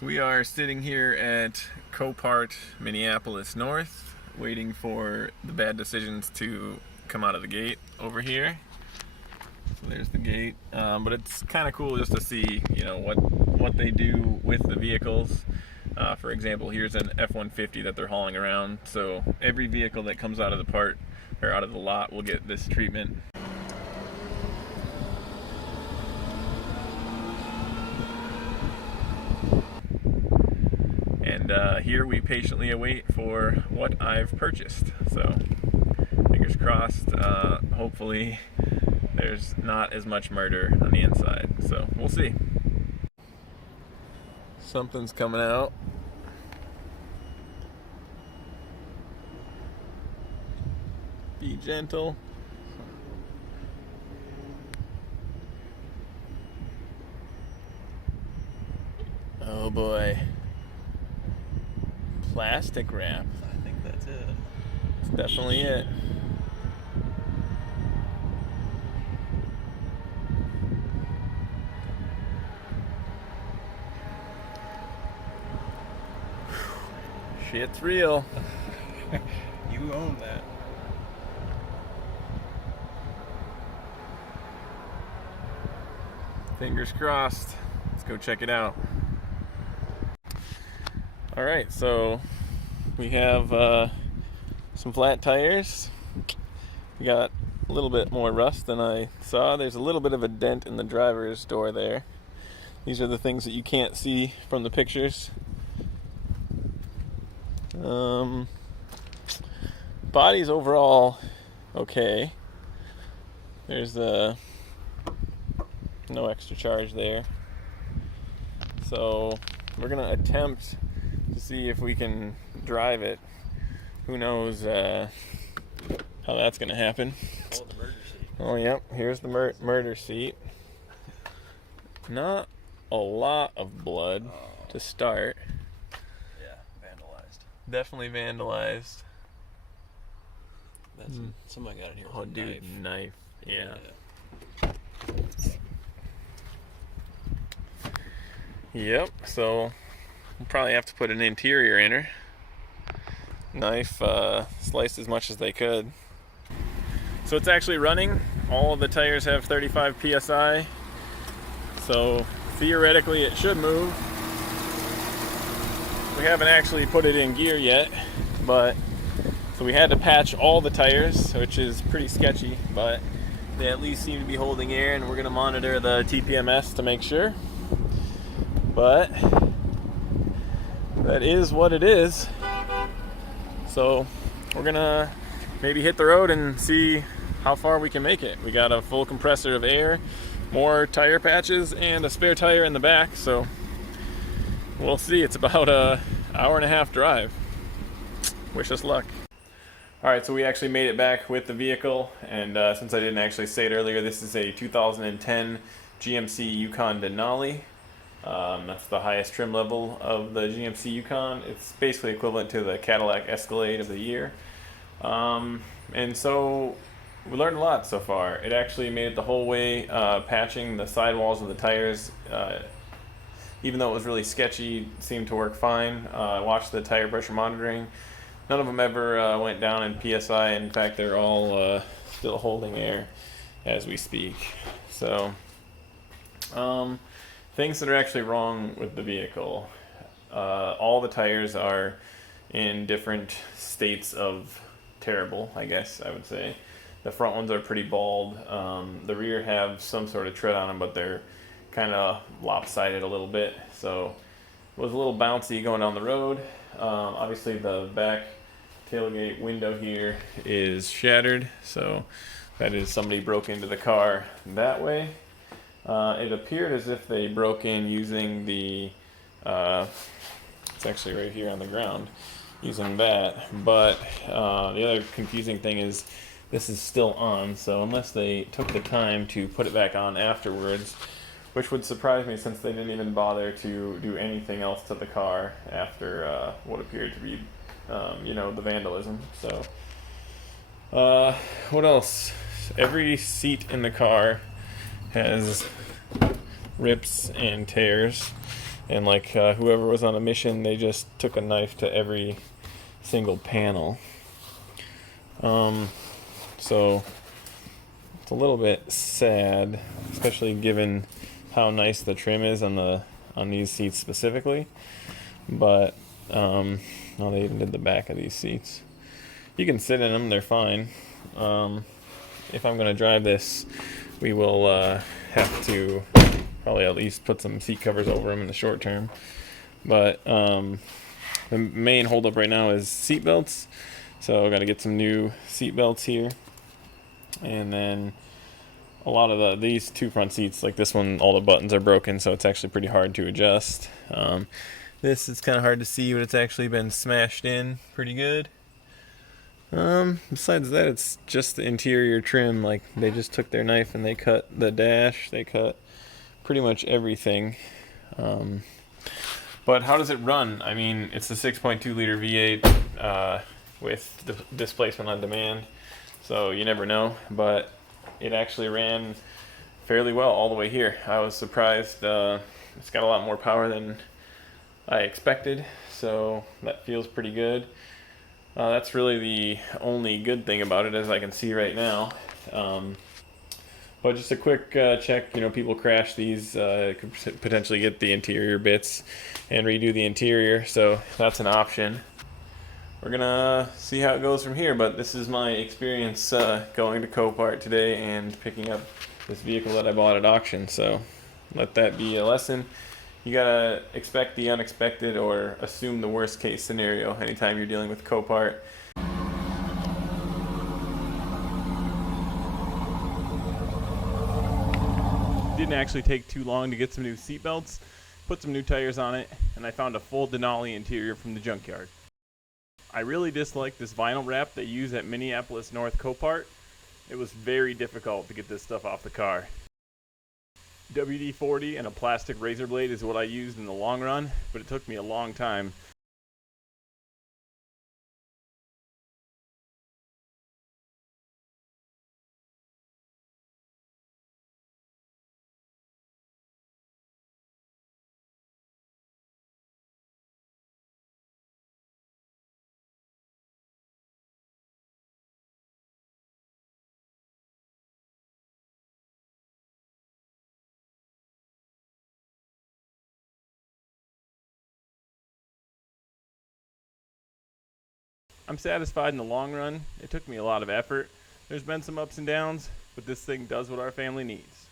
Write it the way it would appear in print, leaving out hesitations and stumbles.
So we are sitting here at Copart, Minneapolis North, waiting for the bad decisions to come out of the gate over here. So there's the gate, but it's kind of cool just to see, what they do with the vehicles. For example, here's an F-150 that they're hauling around. So every vehicle that comes out of the lot will get this treatment. And here we patiently await for what I've purchased. So fingers crossed, hopefully there's not as much murder on the inside. So we'll see. Something's coming out. Be gentle. Oh boy. Plastic wrap. I think that's it. It's definitely it. Shit's real. You own that. Fingers crossed. Let's go check it out. Alright, so we have some flat tires. We got a little bit more rust than I saw. There's a little bit of a dent in the driver's door there. These are the things that you can't see from the pictures. Body's overall okay. There's no extra charge there. So we're gonna attempt to see if we can drive it. Who knows how that's gonna happen. Oh, the murder seat. Oh, yep, here's the murder seat. Not a lot of blood to start. Yeah, vandalized. Definitely vandalized. That's somebody got it here. Oh, with a dude, knife. Yeah. Yep, so we'll probably have to put an interior in her. Knife sliced as much as they could. So it's actually running. All of the tires have 35 psi. So theoretically it should move. We haven't actually put it in gear yet, but so we had to patch all the tires, which is pretty sketchy, but they at least seem to be holding air, and we're going to monitor the TPMS to make sure. But that is what it is. So we're gonna maybe hit the road and see how far we can make it. We got a full compressor of air, more tire patches, and a spare tire in the back, so we'll see. It's about an hour-and-a-half drive. Wish us luck. Alright, so we actually made it back with the vehicle, and since I didn't actually say it earlier, this is a 2010 GMC Yukon Denali. That's the highest trim level of the GMC Yukon. It's basically equivalent to the Cadillac Escalade of the year. And so we learned a lot so far. It actually made it the whole way, patching the sidewalls of the tires. Even though it was really sketchy, it seemed to work fine. I watched the tire pressure monitoring. None of them ever went down in PSI. In fact, they're all still holding air as we speak. So, things that are actually wrong with the vehicle. All the tires are in different states of terrible, I guess I would say. The front ones are pretty bald. The rear have some sort of tread on them, but they're kind of lopsided a little bit. So it was a little bouncy going down the road. Obviously the back tailgate window here is shattered. So that is somebody broke into the car that way. It appeared as if they broke in using the, it's actually right here on the ground, using that, but the other confusing thing is this is still on, so unless they took the time to put it back on afterwards, which would surprise me since they didn't even bother to do anything else to the car after what appeared to be, the vandalism. So, what else? Every seat in the car has rips and tears, and like whoever was on a mission, they just took a knife to every single panel. So it's a little bit sad, especially given how nice the trim is on these seats specifically. But oh, they even did the back of these seats. You can sit in them; they're fine. If I'm gonna drive this, we will have to probably at least put some seat covers over them in the short term. But the main holdup right now is seat belts. So I got to get some new seat belts here, and then a lot of these two front seats, like this one, all the buttons are broken, so it's actually pretty hard to adjust. This is kind of hard to see, but it's actually been smashed in pretty good. Besides that, it's just the interior trim. Like, they just took their knife and they cut the dash, they cut pretty much everything. But how does it run? I mean, it's a 6.2 liter V8 with displacement on demand, so you never know. But it actually ran fairly well all the way here. I was surprised. It's got a lot more power than I expected, so that feels pretty good. That's really the only good thing about it, as I can see right now. But just a quick check, people crash these, could potentially get the interior bits and redo the interior, so that's an option. We're gonna see how it goes from here, but this is my experience going to Copart today and picking up this vehicle that I bought at auction, so let that be a lesson. You gotta expect the unexpected or assume the worst case scenario anytime you're dealing with Copart. Didn't actually take too long to get some new seat belts, put some new tires on it, and I found a full Denali interior from the junkyard. I really dislike this vinyl wrap they use at Minneapolis North Copart. It was very difficult to get this stuff off the car. WD-40 and a plastic razor blade is what I used in the long run, but it took me a long time. I'm satisfied in the long run. It took me a lot of effort. There's been some ups and downs, but this thing does what our family needs.